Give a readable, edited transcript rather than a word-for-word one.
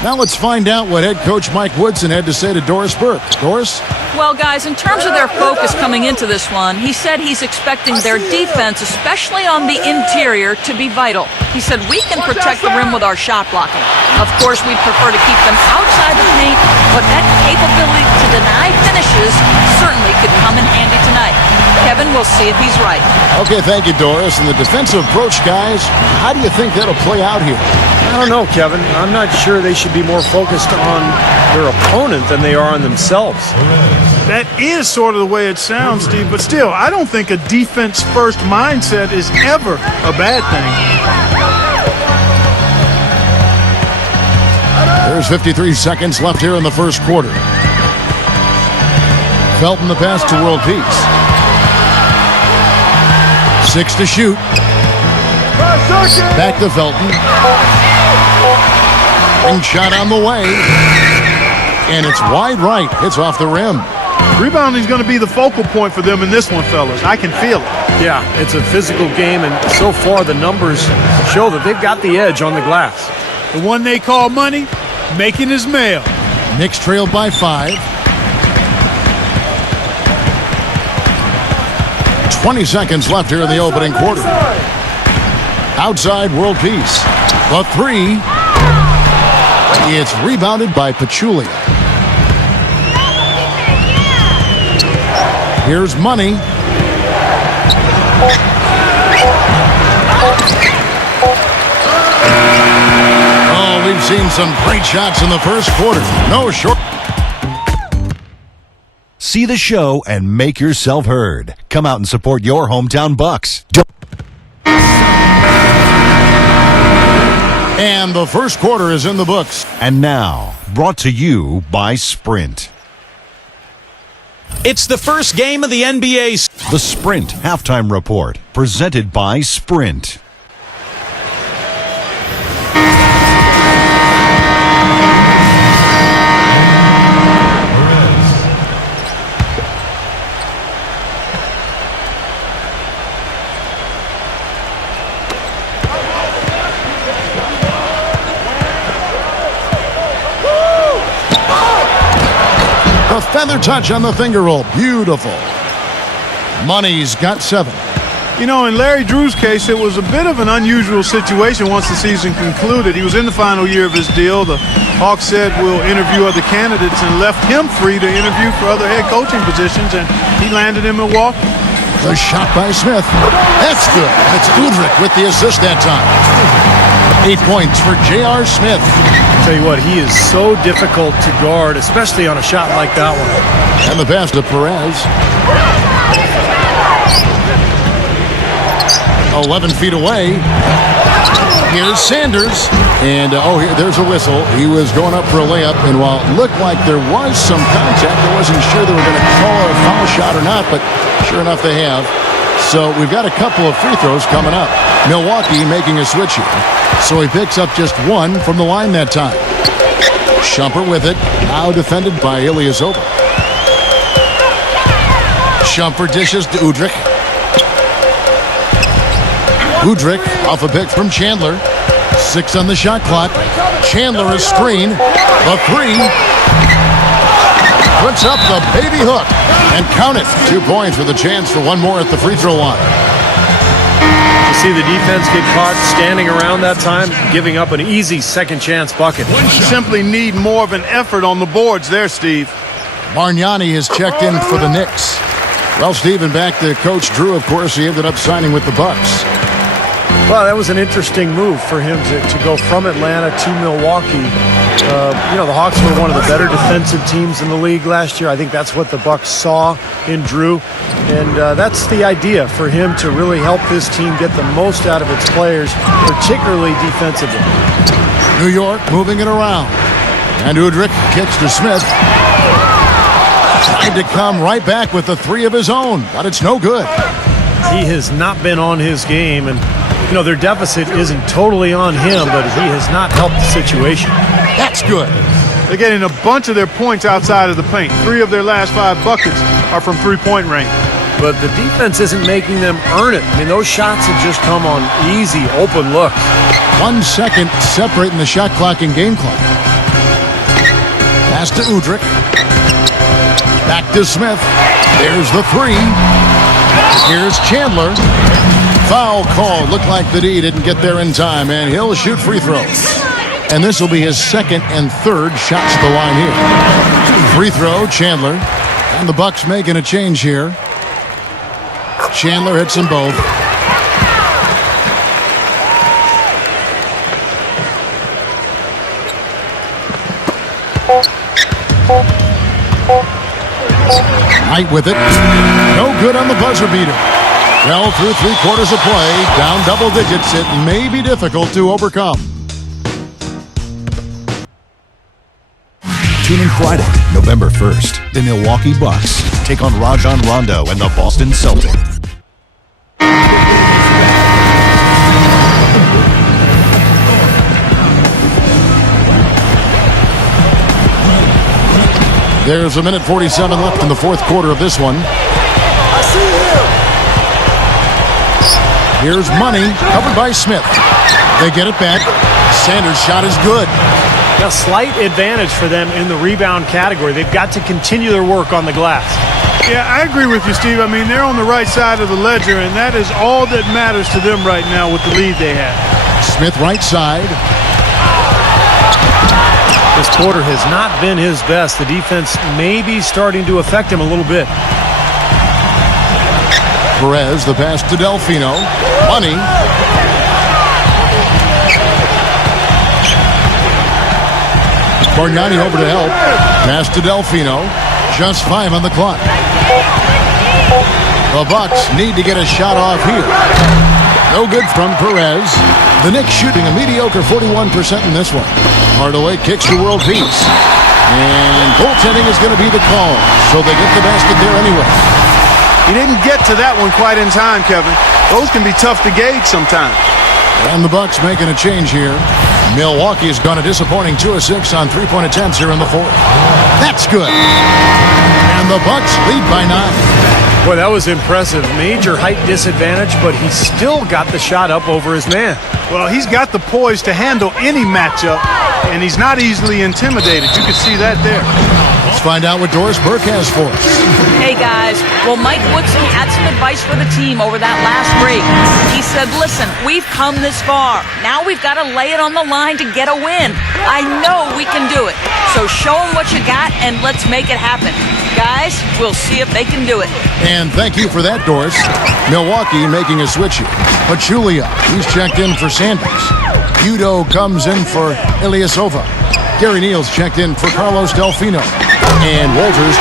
Now let's find out what head coach Mike Woodson had to say to Doris Burke. Doris? Well, guys, in terms of their focus coming into this one, he said he's expecting their defense, especially on the interior, to be vital. He said we can protect the rim with our shot blocking. Of course, we'd prefer to keep them outside the paint, but that capability to deny finishes certainly could come in handy tonight. Kevin, we'll see if he's right. Okay, thank you, Doris. And the defensive approach, guys, how do you think that'll play out here? I don't know, Kevin. I'm not sure they should be more focused on their opponent than they are on themselves. That is sort of the way it sounds, Steve, but still, I don't think a defense-first mindset is ever a bad thing. There's 53 seconds left here in the first quarter. Felton the pass to World Peace. 6 to shoot. Back to Felton. Ring shot on the way. And it's wide right. It's off the rim. Rebounding is going to be the focal point for them in this one, fellas. I can feel it. Yeah, it's a physical game, and so far the numbers show that they've got the edge on the glass. The one they call money, making his mail. Knicks trailed by 5. 20 seconds left here in the opening quarter. Outside, World Peace. The 3. It's rebounded by Pachulia. Here's Money. Oh, we've seen some great shots in the first quarter. No short. See the show and make yourself heard. Come out and support your hometown Bucks. And the first quarter is in the books. And now, brought to you by Sprint. It's the first game of the NBA. The Sprint Halftime Report, presented by Sprint. Feather touch on the finger roll. Beautiful. Money's got 7. You know, in Larry Drew's case, it was a bit of an unusual situation once the season concluded. He was in the final year of his deal. The Hawks said we'll interview other candidates and left him free to interview for other head coaching positions, and he landed in Milwaukee. The shot by Smith. That's good. It's Udrich with the assist that time. 8 points for J.R. Smith. Tell you what, he is so difficult to guard, especially on a shot like that one. And the pass to Perez. 11 feet away. Here's Sanders. And, there's a whistle. He was going up for a layup, and while it looked like there was some contact, I wasn't sure they were going to call a foul shot or not, but sure enough they have. So we've got a couple of free throws coming up. Milwaukee making a switch here. So he picks up just 1 from the line that time. Shumpert with it. Now defended by Ilyasova. Shumpert dishes to Udrich. Udrich off a pick from Chandler. 6 on the shot clock. Chandler a screen. The 3. Puts up the baby hook. And count it. 2 points with a chance for 1 more at the free throw line. You see the defense get caught standing around that time, giving up an easy second chance bucket. Simply need more of an effort on the boards there, Steve. Bargnani has checked in for the Knicks. Well, Stephen, back to Coach Drew, of course, he ended up signing with the Bucks. Well, that was an interesting move for him to go from Atlanta to Milwaukee. The Hawks were one of the better defensive teams in the league last year. I think that's what the Bucks saw in Drew. And that's the idea for him to really help this team get the most out of its players, particularly defensively. New York moving it around. And Udrich kicks to Smith. Tried to come right back with the 3 of his own, but it's no good. He has not been on his game, and their deficit isn't totally on him, but he has not helped the situation. That's good. They're getting a bunch of their points outside of the paint. 3 of their last 5 buckets are from three-point range. But the defense isn't making them earn it. I mean, those shots have just come on easy, open looks. 1 second separating the shot clock and game clock. Pass to Udrich. Back to Smith. There's the three. Here's Chandler. Foul call. Looked like the D didn't get there in time, and he'll shoot free throws. And this will be his second and third shots at the line here. Free throw, Chandler. And the Bucks making a change here. Chandler hits them both. Knight with it. No good on the buzzer beater. Well, through 3/4 of play, down double digits, it may be difficult to overcome. Tune in Friday, November 1st. The Milwaukee Bucks take on Rajon Rondo and the Boston Celtics. There's a minute 47 left in the fourth quarter of this one. I see you. Here's Money, covered by Smith. They get it back. Sanders' shot is good. A slight advantage for them in the rebound category. They've got to continue their work on the glass. Yeah, I agree with you, Steve. I mean, they're on the right side of the ledger, and that is all that matters to them right now with the lead they have. Smith right side. This quarter has not been his best. The defense may be starting to affect him a little bit. Perez, the pass to Delfino. Money. Bargnani over to help. Pass to Delfino. Just 5 on the clock. The Bucks need to get a shot off here. No good from Perez. The Knicks shooting a mediocre 41% in this one. Hardaway kicks to world peace. And goaltending is going to be the call. So they get the basket there anyway. He didn't get to that one quite in time, Kevin. Those can be tough to gauge sometimes. And the Bucks making a change here. Milwaukee has gone a disappointing 2 of 6 on 3-point attempts here in the fourth. That's good. And the Bucks lead by 9. Boy, that was impressive. Major height disadvantage, but he still got the shot up over his man. Well, he's got the poise to handle any matchup, and he's not easily intimidated. You can see that there. Let's find out what Doris Burke has for us. Hey guys, well Mike Woodson had some advice for the team over that last break. He said, listen, we've come this far. Now we've got to lay it on the line to get a win. I know we can do it. So show them what you got and let's make it happen. Guys, we'll see if they can do it. And thank you for that, Doris. Milwaukee making a switch here. Pachulia, he's checked in for Sanders. Udo comes in for Ilyasova. Gary Neal's checked in for Carlos Delfino. And Walters